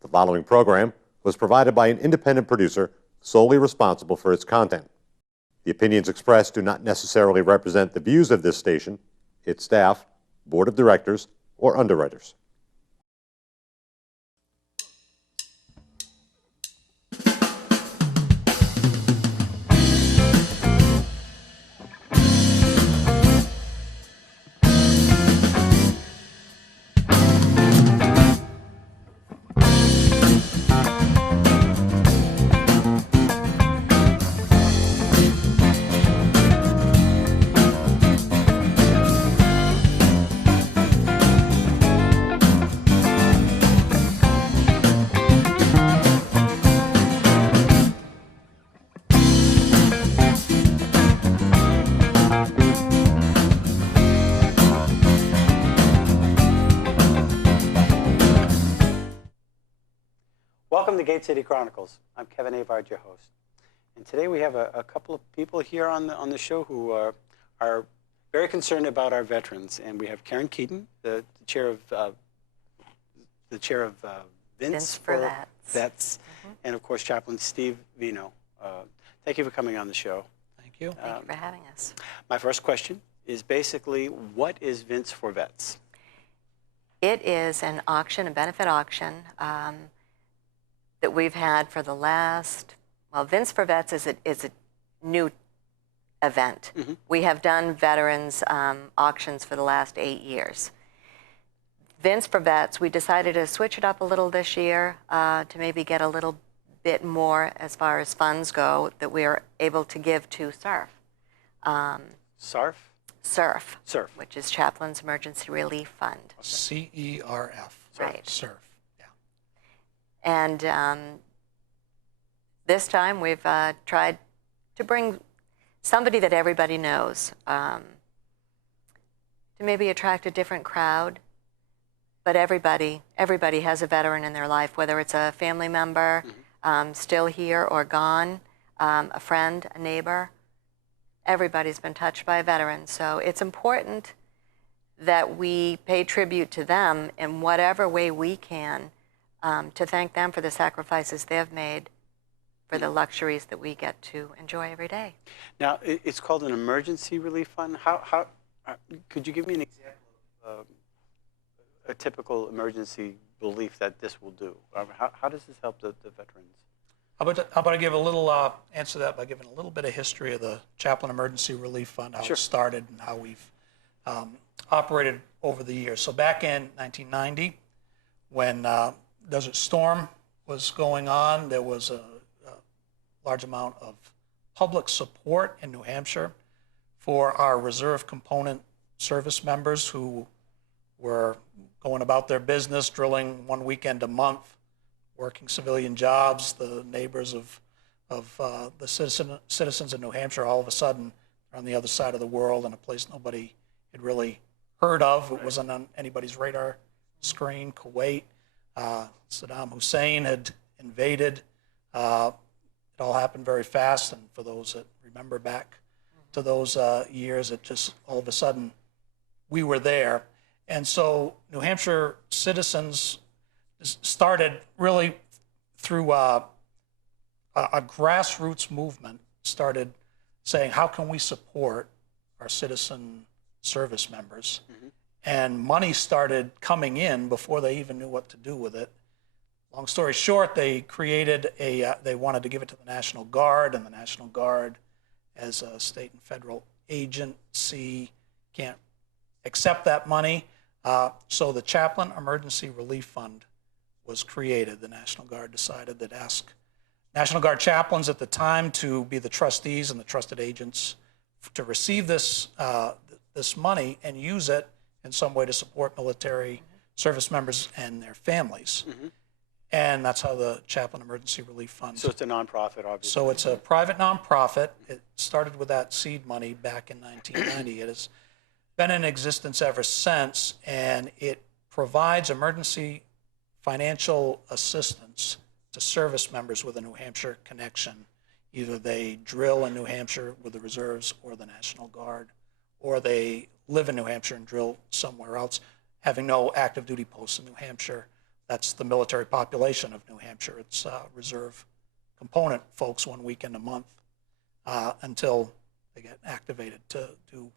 The following program was provided by an independent producer solely responsible for its content. The opinions expressed do not necessarily represent the views of this station, its staff, board of directors, or underwriters. Welcome to Gate City Chronicles. I'm Kevin Avard, your host. And today we have a couple of people here on the show who are very concerned about our veterans. And we have Karen Keaton, the chair of Vince for Vets, and of course Chaplain Steve Vino. Thank you for coming on the show. Thank you. Thank you for having us. My first question is basically, what is Vince for Vets? It is an auction, a benefit auction, that we've had for the last, well, Vince for Vets is a new event. Mm-hmm. We have done veterans auctions for the last 8 years. Vince for Vets, we decided to switch it up a little this year to maybe get a little bit more as far as funds go that we are able to give to SARF. SARF? SURF. SURF. Which is Chaplain's Emergency Relief Fund. Okay. CERF. Right. SURF. And this time we've tried to bring somebody that everybody knows to maybe attract a different crowd. But everybody has a veteran in their life, whether it's a family member still here or gone, a friend, a neighbor. Everybody's been touched by a veteran. So it's important that we pay tribute to them in whatever way we can, to thank them for the sacrifices they've made for the luxuries that we get to enjoy every day. Now, it's called an emergency relief fund. How could you give me an example of a typical emergency relief that this will do? How does this help the veterans? How about I give a little answer to that by giving a little bit of history of the Chaplain Emergency Relief Fund, how Sure. it started and how we've operated over the years. So back in 1990, when Desert Storm was going on, there was a large amount of public support in New Hampshire for our reserve component service members who were going about their business, drilling one weekend a month, working civilian jobs. The neighbors of the citizens of New Hampshire all of a sudden are on the other side of the world in a place nobody had really heard of. It wasn't on anybody's radar screen. Kuwait. Saddam Hussein had invaded. It all happened very fast, and for those that remember back to those years, it just all of a sudden we were there. And so New Hampshire citizens started really through a grassroots movement, started saying, how can we support our citizen service members? Mm-hmm. And money started coming in before they even knew what to do with it. Long story short, they created they wanted to give it to the National Guard, and the National Guard, as a state and federal agency, can't accept that money. So the Chaplain Emergency Relief Fund was created. The National Guard decided that ask National Guard chaplains at the time to be the trustees and the trusted agents to receive this money and use it in some way to support military service members and their families. Mm-hmm. And that's how the Chaplain Emergency Relief Fund. So it's a nonprofit, obviously. So it's a private nonprofit. It started with that seed money back in 1990. It has been in existence ever since, and it provides emergency financial assistance to service members with a New Hampshire connection. Either they drill in New Hampshire with the reserves or the National Guard, or they live in New Hampshire and drill somewhere else, having no active duty posts in New Hampshire, That's the military population of New Hampshire. It's reserve component folks 1 weekend a month until they get activated to do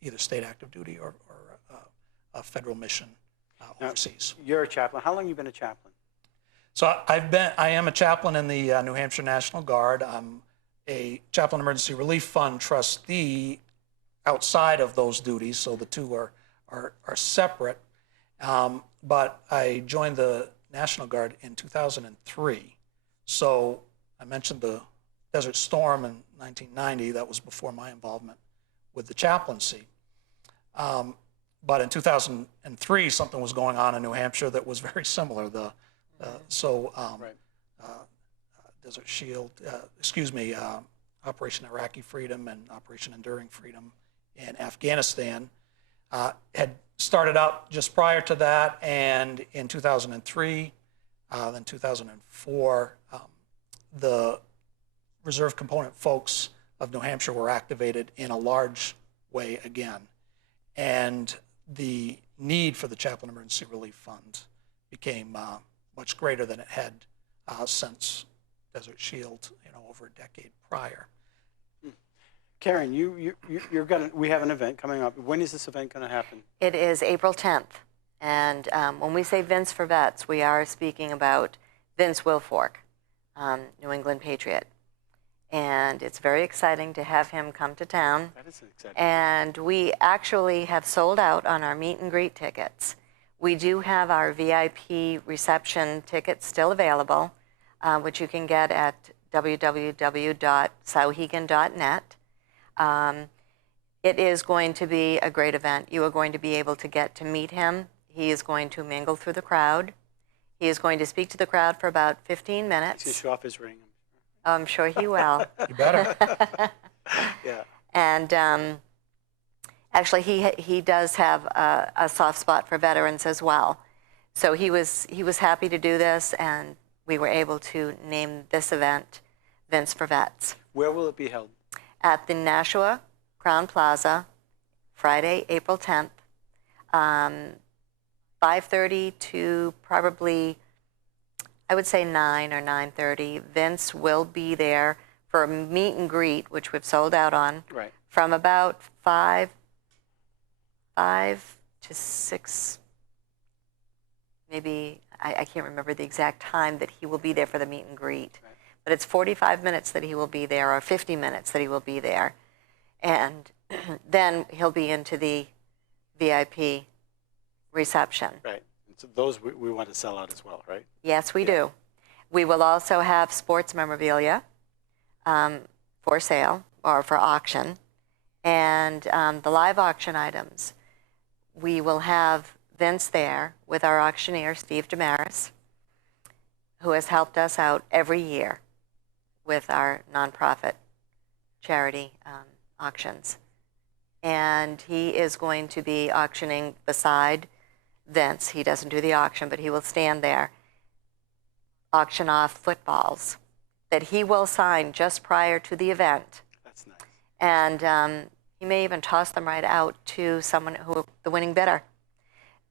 either state active duty or a federal mission overseas. You're a chaplain. How long have you been a chaplain? So I am a chaplain in the New Hampshire National Guard. I'm a Chaplain Emergency Relief Fund trustee outside of those duties, so the two are separate. But I joined the National Guard in 2003. So I mentioned the Desert Storm in 1990. That was before my involvement with the chaplaincy. But in 2003, something was going on in New Hampshire that was very similar. Desert Shield, Operation Iraqi Freedom and Operation Enduring Freedom in Afghanistan had started out just prior to that, and in 2003, then 2004, the reserve component folks of New Hampshire were activated in a large way again, and the need for the Chaplain Emergency Relief Fund became much greater than it had since Desert Shield, over a decade prior. Karen, we have an event coming up. When is this event going to happen? It is April 10th. And when we say Vince for Vets, we are speaking about Vince Wilfork, New England Patriot. And it's very exciting to have him come to town. That is exciting. And we actually have sold out on our meet and greet tickets. We do have our VIP reception tickets still available, which you can get at www.sauhegan.net. It is going to be a great event. You are going to be able to get to meet him. He is going to mingle through the crowd. He is going to speak to the crowd for about 15 minutes. He's going to show off his ring. I'm sure he will. You better. Yeah. And actually, he does have a soft spot for veterans as well. So he was happy to do this, and we were able to name this event Vince for Vets. Where will it be held? At the Nashua Crown Plaza, Friday, April 10th, 5:30 to probably, I would say 9 or 9:30. Vince will be there for a meet and greet, which we've sold out on, Right. from about 5 to 6, maybe, I can't remember the exact time that he will be there for the meet and greet. Right. But it's 45 minutes that he will be there, or 50 minutes that he will be there. And then he'll be into the VIP reception. Right. And so those we want to sell out as well, right? Yes, we do. We will also have sports memorabilia for sale or for auction. And the live auction items, we will have Vince there with our auctioneer, Steve Damaris, who has helped us out every year with our nonprofit charity auctions. And he is going to be auctioning beside Vince. He doesn't do the auction, but he will stand there, auction off footballs that he will sign just prior to the event. That's nice. And he may even toss them right out to someone who, the winning bidder.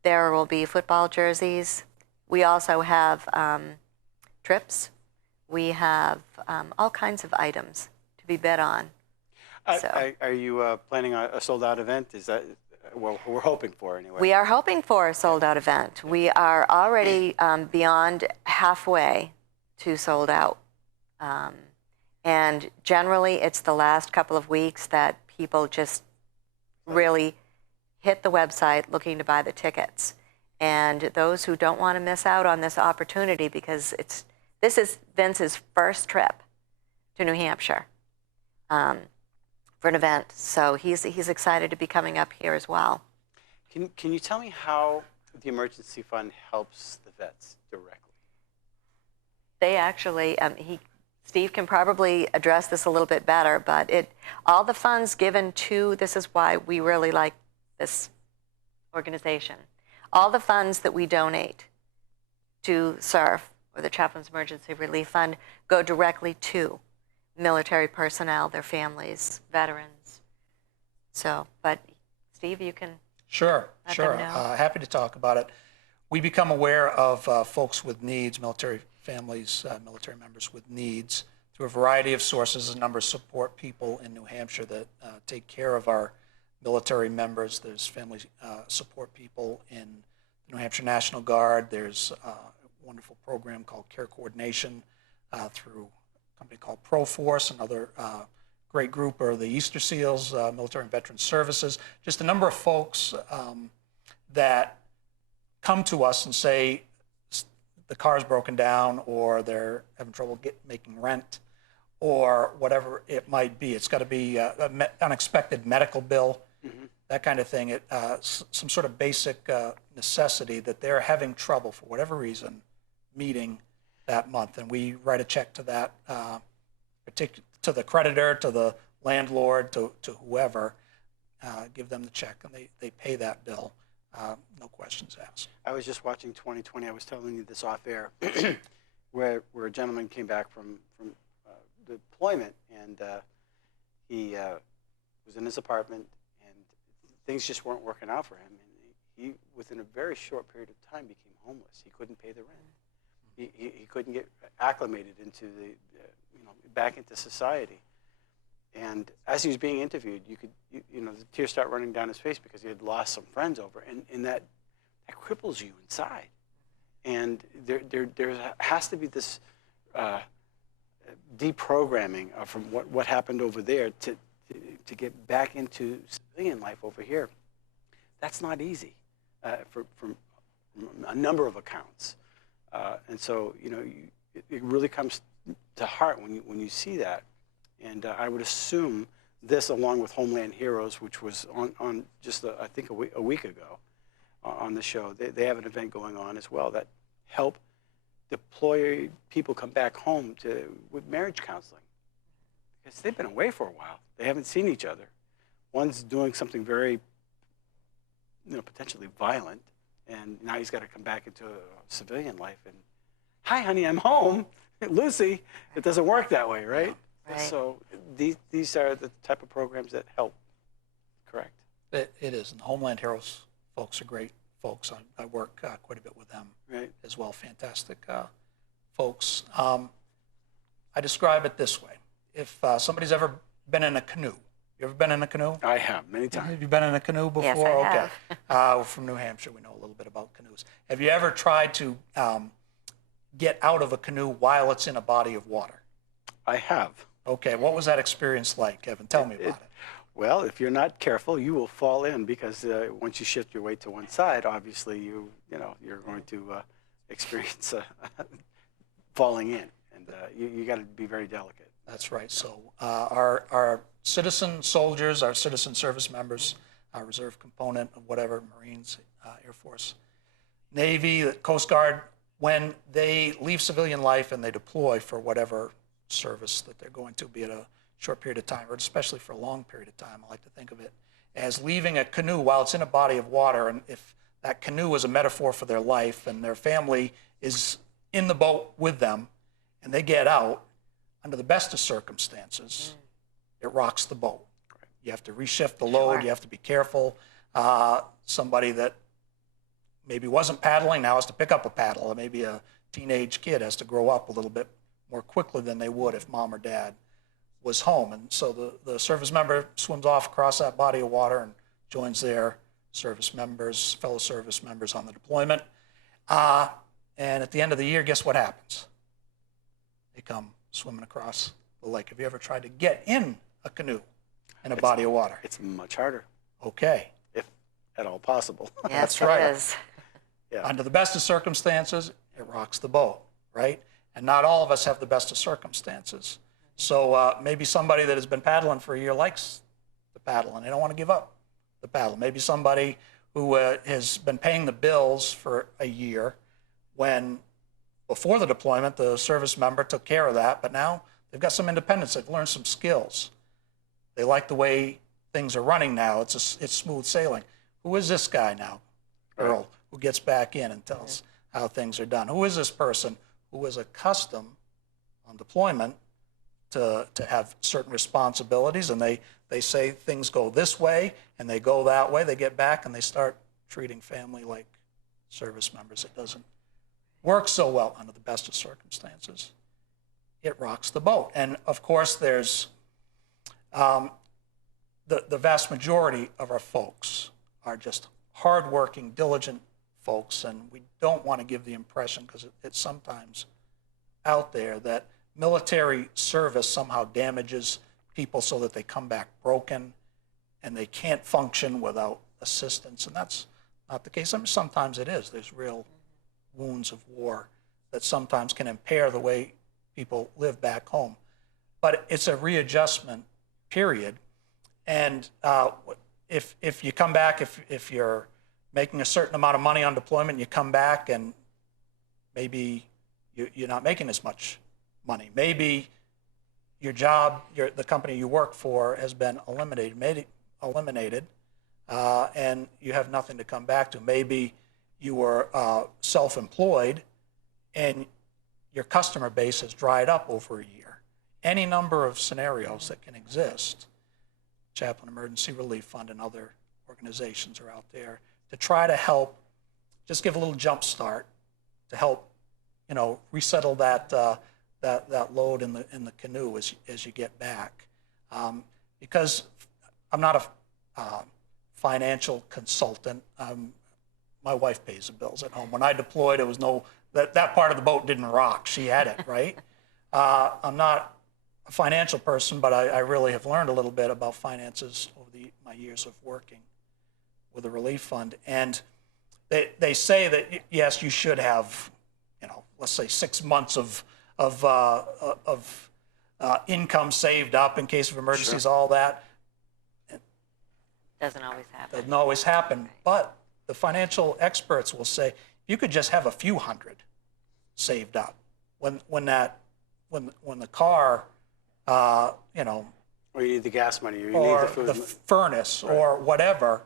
There will be football jerseys. We also have trips. We have all kinds of items to be bid on. Are you planning a sold-out event? Is that what we're hoping for anyway? We are hoping for a sold-out event. We are already beyond halfway to sold out. And generally, it's the last couple of weeks that people just really hit the website looking to buy the tickets. And those who don't want to miss out on this opportunity, because this is Vince's first trip to New Hampshire for an event. So he's excited to be coming up here as well. Can you tell me how the emergency fund helps the vets directly? They actually, Steve can probably address this a little bit better, but all the funds given to, this is why we really like this organization. All the funds that we donate to SERF, or the Chaplain's Emergency Relief Fund, go directly to military personnel, their families, veterans. So, but Steve, you can Sure. let them know. Happy to talk about it. we become aware of folks with needs, military families, military members with needs, through a variety of sources. A number of support people in New Hampshire that take care of our military members. There's family support people in the New Hampshire National Guard. There's a wonderful program called Care Coordination through a company called ProForce. Another great group are the Easter SEALs, Military and Veterans Services. Just a number of folks that come to us and say the car's broken down, or they're having trouble making rent, or whatever it might be. It's got to be an unexpected medical bill, that kind of thing. Some sort of basic necessity that they're having trouble for whatever reason meeting that month, and we write a check to that to the creditor, to the landlord, to whoever, give them the check, and they pay that bill. No questions asked. I was just watching 2020. I was telling you this off air, where a gentleman came back from deployment, and he was in his apartment, and things just weren't working out for him. And he, within a very short period of time, became homeless. He couldn't pay the rent. He couldn't get acclimated into back into society. And as he was being interviewed, the tears start running down his face because he had lost some friends over, and that cripples you inside. And there has to be this deprogramming from what happened over there to get back into civilian life over here. That's not easy from a number of accounts. And so, it really comes to heart when you see that. And I would assume this, along with Homeland Heroes, which was on just, I think, a week ago on the show, they have an event going on as well that help deploy people come back home with marriage counseling. Because they've been away for a while. They haven't seen each other. One's doing something very, potentially violent, and now he's got to come back into a civilian life. And, hi, honey, I'm home. Lucy, it doesn't work that way, right? Right. So these are the type of programs that help, correct? It is, and Homeland Heroes folks are great folks. I work quite a bit with them as well. Fantastic folks. I describe it this way. If somebody's ever been in a canoe, you ever been in a canoe? I have, many times. Have you been in a canoe before? Yes, I have. Okay. We're from New Hampshire. We know a little bit about canoes. Have you ever tried to get out of a canoe while it's in a body of water? I have. Okay. What was that experience like, Kevin? Tell me about it. Well, if you're not careful, you will fall in, because once you shift your weight to one side, obviously you're going to experience falling in, and you got to be very delicate. That's right. So our citizen soldiers, our citizen service members, our reserve component of whatever, Marines, Air Force, Navy, the Coast Guard, when they leave civilian life and they deploy for whatever service that they're going to, be it a short period of time or especially for a long period of time, I like to think of it as leaving a canoe while it's in a body of water. And if that canoe is a metaphor for their life and their family is in the boat with them and they get out, under the best of circumstances, it rocks the boat. You have to reshift the load. Sure. You have to be careful. Somebody that maybe wasn't paddling now has to pick up a paddle, or maybe a teenage kid has to grow up a little bit more quickly than they would if mom or dad was home. And so the service member swims off across that body of water and joins their service members, fellow service members on the deployment. And at the end of the year, guess what happens? They come swimming across the lake. Have you ever tried to get in a canoe in a body of water? It's much harder, Okay. if at all possible. Yes, That's right. it is. Yeah. Under the best of circumstances, it rocks the boat, right? And not all of us have the best of circumstances. So maybe somebody that has been paddling for a year likes to paddle and they don't want to give up the paddle. Maybe somebody who has been paying the bills for a year when before the deployment, the service member took care of that, but now they've got some independence. They've learned some skills. They like the way things are running now. It's smooth sailing. Who is this guy now, girl, who gets back in and tells how things are done? Who is this person who is accustomed on deployment to have certain responsibilities, and they say things go this way and they go that way. They get back and they start treating family like service members. It doesn't work so well under the best of circumstances. It rocks the boat. And of course, there's the vast majority of our folks are just hardworking, diligent folks, and we don't want to give the impression, because it's sometimes out there, that military service somehow damages people so that they come back broken and they can't function without assistance, and that's not the case. I mean, sometimes it is. There's real wounds of war that sometimes can impair the way people live back home. But it's a readjustment period, and if you come back, if you're making a certain amount of money on deployment, you come back and maybe you're not making as much money. Maybe your job, the company you work for, has been eliminated, and you have nothing to come back to. Maybe you were self-employed and your customer base has dried up over a year. Any number of scenarios that can exist. Chaplain Emergency Relief Fund and other organizations are out there to try to help, just give a little jump start to help, resettle that that load in the canoe as you get back. Because I'm not a financial consultant. My wife pays the bills at home. When I deployed, it was that part of the boat didn't rock. She had it, right? I'm not a financial person, but I really have learned a little bit about finances over my years of working with the relief fund. And they say that, yes, you should have, let's say 6 months of income saved up in case of emergencies, sure. All that. Doesn't always happen. Doesn't always happen. But the financial experts will say you could just have a few hundred saved up when the car, or you need the gas money, you or need the food, the furnace, right. Or whatever.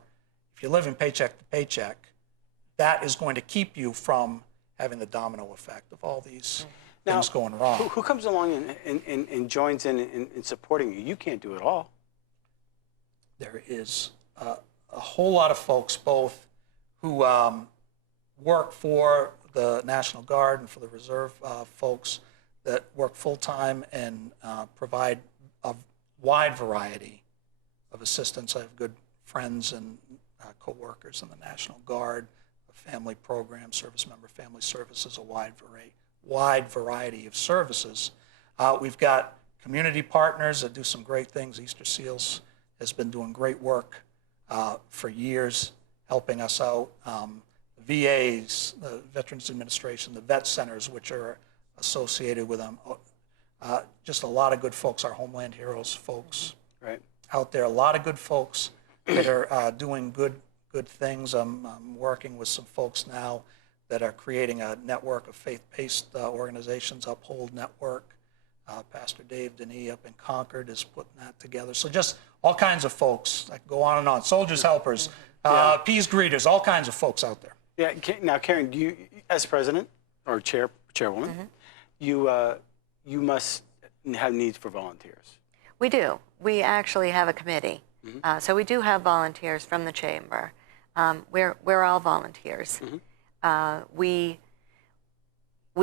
If you're living paycheck to paycheck, that is going to keep you from having the domino effect of all these things going wrong. Who comes along and joins in supporting you? You can't do it all. There is a whole lot of folks, both who work for the National Guard and for the Reserve folks, that work full-time and provide a wide variety of assistance. I have good friends and co-workers in the National Guard, the family program, service member family services, a wide variety of services. We've got community partners that do some great things. Easter Seals has been doing great work for years, helping us out. The VAs, the Veterans Administration, the vet centers, which are associated with them. Just a lot of good folks, our Homeland Heroes folks, right out there. A lot of good folks that are doing good things. I'm working with some folks now that are creating a network of faith-based organizations, Uphold Network. Pastor Dave Denis up in Concord is putting that together. So just all kinds of folks that go on and on. Soldiers, helpers, peace greeters, all kinds of folks out there. Yeah. Now, Karen, you, as president or chairwoman, you must have needs for volunteers. We do. We actually have a committee. So we do have volunteers from the chamber. We're all volunteers. We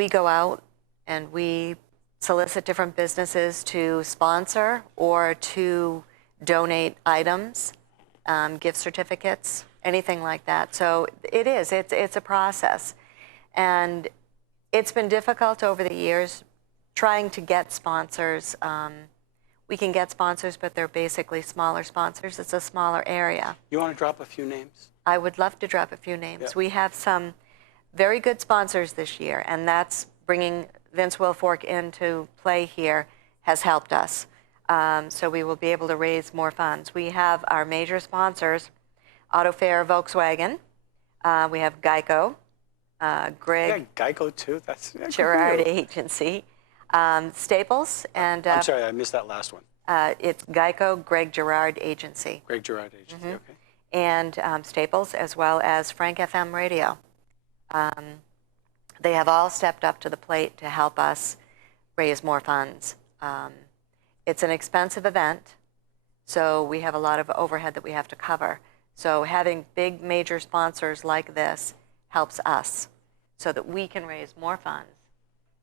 go out and we solicit different businesses to sponsor or to donate items, gift certificates, anything like that. So it's a process. And it's been difficult over the years trying to get sponsors. We can get sponsors, but they're basically smaller sponsors. It's a smaller area. You want to drop a few names? I would love to drop a few names. Yep. We have some very good sponsors this year, and that's bringing Vince Wilfork into play here has helped us. So we will be able to raise more funds. We have our major sponsors, Auto Fair Volkswagen. We have Geico, Greg. Yeah, Geico too. That's Gerard Agency. Staples and... I'm sorry, I missed that last one. It's Geico, Greg Gerard Agency. Greg Gerard Agency, okay. And Staples, as well as Frank FM Radio. They have all stepped up to the plate to help us raise more funds. It's an expensive event, so we have a lot of overhead that we have to cover. So having big major sponsors like this helps us so that we can raise more funds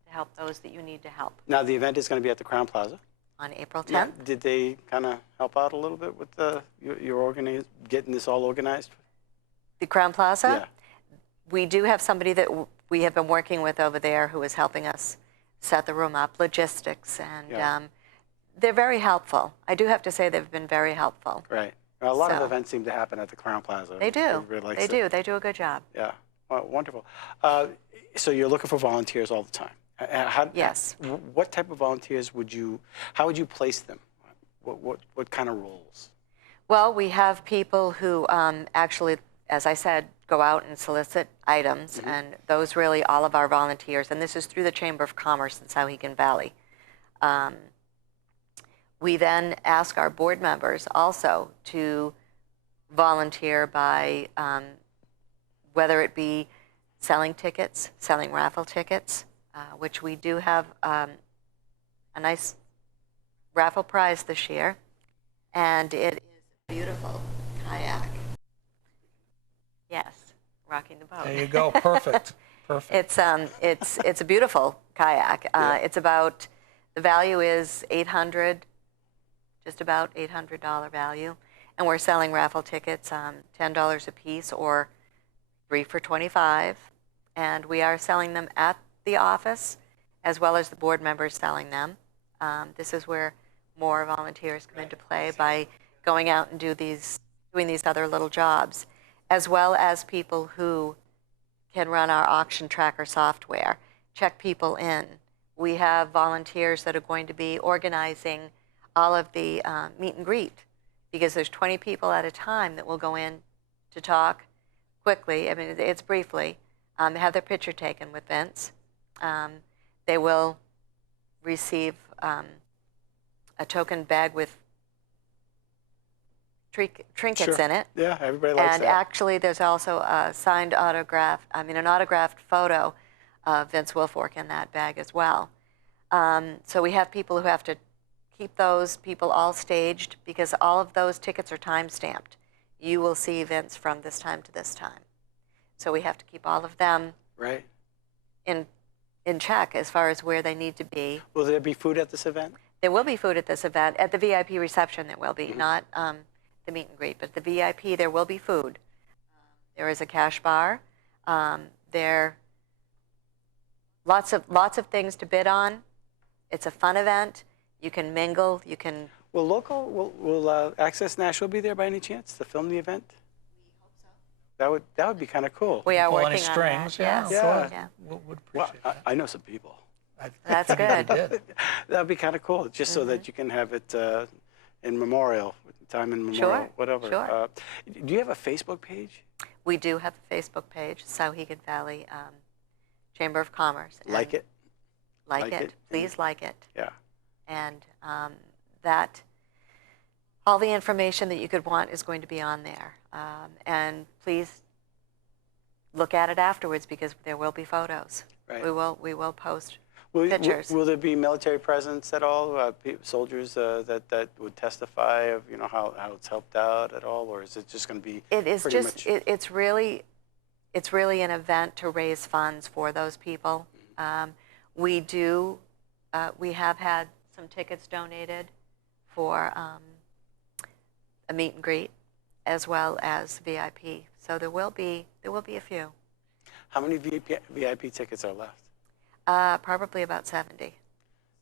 to help those that you need to help. Now, the event is going to be at the Crown Plaza. On April 10th, Yeah. Did they kind of help out a little bit with getting this all organized? the Crown Plaza, Yeah. we do have somebody that we have been working with over there who is helping us set the room up, logistics, and Yeah. they're very helpful. I do have to say they've been very helpful. Right. Well, a lot of So- events seem to happen at the Crown Plaza. They do. Everybody likes They it. do. They do a good job. Yeah. Well, wonderful. So you're looking for volunteers all the time. Yes. What type of volunteers how would you place them? What kind of roles? Well, we have people who actually, as I said, go out and solicit items, and those really all of our volunteers, and this is through the Chamber of Commerce in Sauhegan Valley. We then ask our board members also to volunteer by whether it be selling tickets, selling raffle tickets, which we do have a nice raffle prize this year, and it is a beautiful kayak. Yes, rocking the boat. There you go. Perfect. Perfect. It's a beautiful kayak. It's about, the value is just about $800 value, and we're selling raffle tickets $10 a piece or 3 for $25, and we are selling them at the office as well as the board members selling them. This is where more volunteers come into play by going out and doing these other little jobs, as well as people who can run our auction tracker software, check people in. We have volunteers that are going to be organizing all of the meet and greet, because there's 20 people at a time that will go in to talk quickly. I mean, it's briefly, have their picture taken with Vince. They will receive a token bag with trinkets Sure. in it. Yeah, everybody likes And that. actually, there's also a signed an autographed photo of Vince Wilfork in that bag as well. So we have people who have to keep those people all staged, because all of those tickets are time-stamped. You will see Vince from this time to this time. So we have to keep all of them Right. in check as far as where they need to be. Will there be food at this event? There will be food at this event. At the VIP reception there will be, not the meet and greet, but the VIP there will be food. There is a cash bar. There lots of things to bid on. It's a fun event. You can mingle. You can. Will Access Nashville be there by any chance to film the event? We hope so. That would be kind of cool. We are Pull working any on strings? that. Yeah. Yes. Yeah. Yeah. Would Well, appreciate that. I know some people. That's You good. did. That would be kind of cool, just so that you can have it in memorial, time in memorial, Sure, whatever. sure. Do you have a Facebook page? We do have a Facebook page, Sauhegan Valley Chamber of Commerce. And Like it? Like Like it. it? Please like it. Yeah. And that all the information that you could want is going to be on there. And please look at it afterwards, because there will be photos. Right. We will post Will pictures. Will there be military presence at all? Soldiers that would testify of how it's helped out at all, or is it just going to be? It is pretty just much- it's really an event to raise funds for those people. We have had some tickets donated for a meet and greet, as well as VIP. So there will be a few. How many VIP tickets are left? Probably about 70.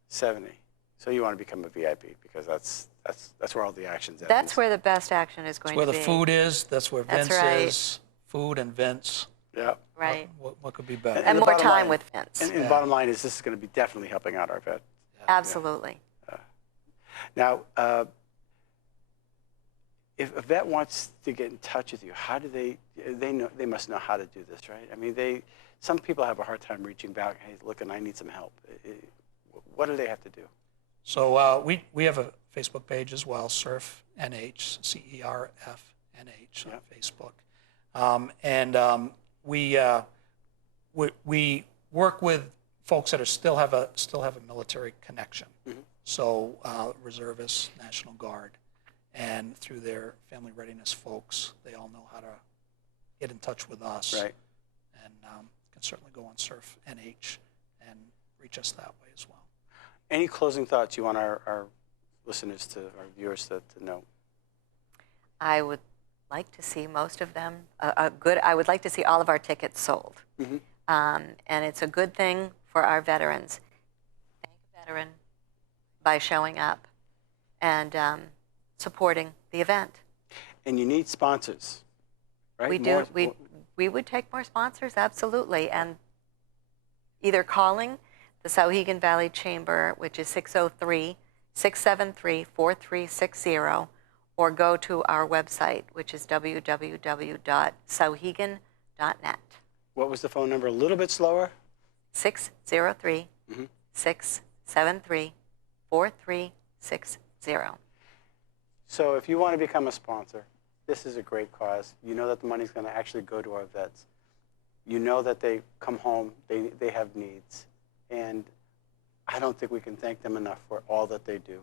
70. So you want to become a VIP, because that's where all the action's at. That's where the best action is going That's where to the be. food is. That's where That's Vince right. is. Food and Vince. Yeah. Right. What could be better? And the more bottom time line- with Vince. And the bottom line is, this is going to be definitely helping out our vet. Absolutely. Now, if a vet wants to get in touch with you, how do they must know how to do this, right? I mean, some people have a hard time reaching back. Hey, look, and I need some help. What do they have to do? So we have a Facebook page as well, Surf NH, CERF NH on Facebook, and we work with folks that still have a military connection. So reservists, National Guard, and through their family readiness folks, they all know how to get in touch with us. Right. and can certainly go on Surf NH and reach us that way as well. Any closing thoughts you want our listeners to, our viewers to know? I would like to see most of them, I would like to see all of our tickets sold. Mm-hmm. And it's a good thing for our veterans. Thank a veteran by showing up and supporting the event. And you need sponsors, right? We do. We would take more sponsors, absolutely. And either calling the Souhegan Valley Chamber, which is 603-673-4360, or go to our website, which is www.souhegan.net. What was the phone number? A little bit slower? 603-673-4360. So if you want to become a sponsor, this is a great cause. You know that the money's going to actually go to our vets. You know that they come home, they have needs. And I don't think we can thank them enough for all that they do.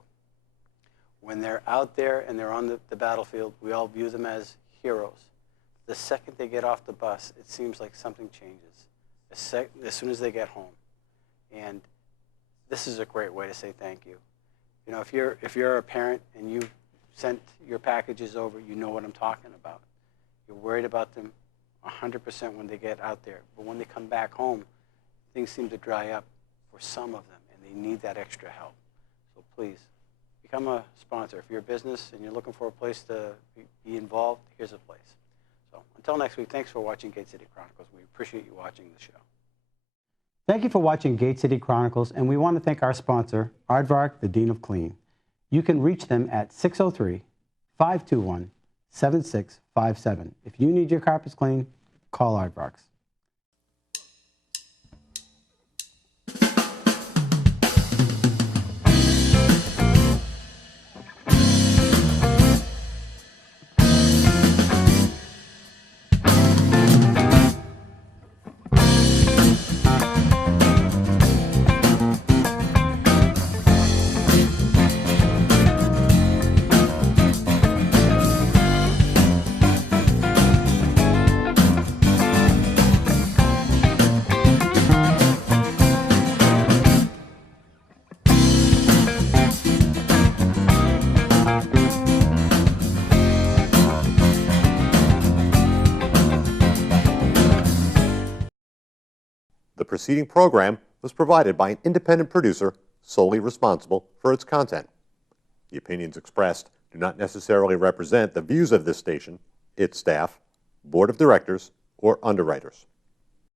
When they're out there and they're on the battlefield, we all view them as heroes. The second they get off the bus, it seems like something changes, as soon as they get home. And this is a great way to say thank you. You know, if you're a parent and you sent your packages over, you know what I'm talking about. You're worried about them 100% when they get out there. But when they come back home, things seem to dry up for some of them, and they need that extra help. So please, become a sponsor. If you're a business and you're looking for a place to be involved, here's a place. So until next week, thanks for watching Gate City Chronicles. We appreciate you watching the show. Thank you for watching Gate City Chronicles, and we want to thank our sponsor, Aardvark, the Dean of Clean. You can reach them at 603-521-7657. If you need your carpets cleaned, call Aardvarks. The preceding program was provided by an independent producer solely responsible for its content. The opinions expressed do not necessarily represent the views of this station, its staff, board of directors, or underwriters.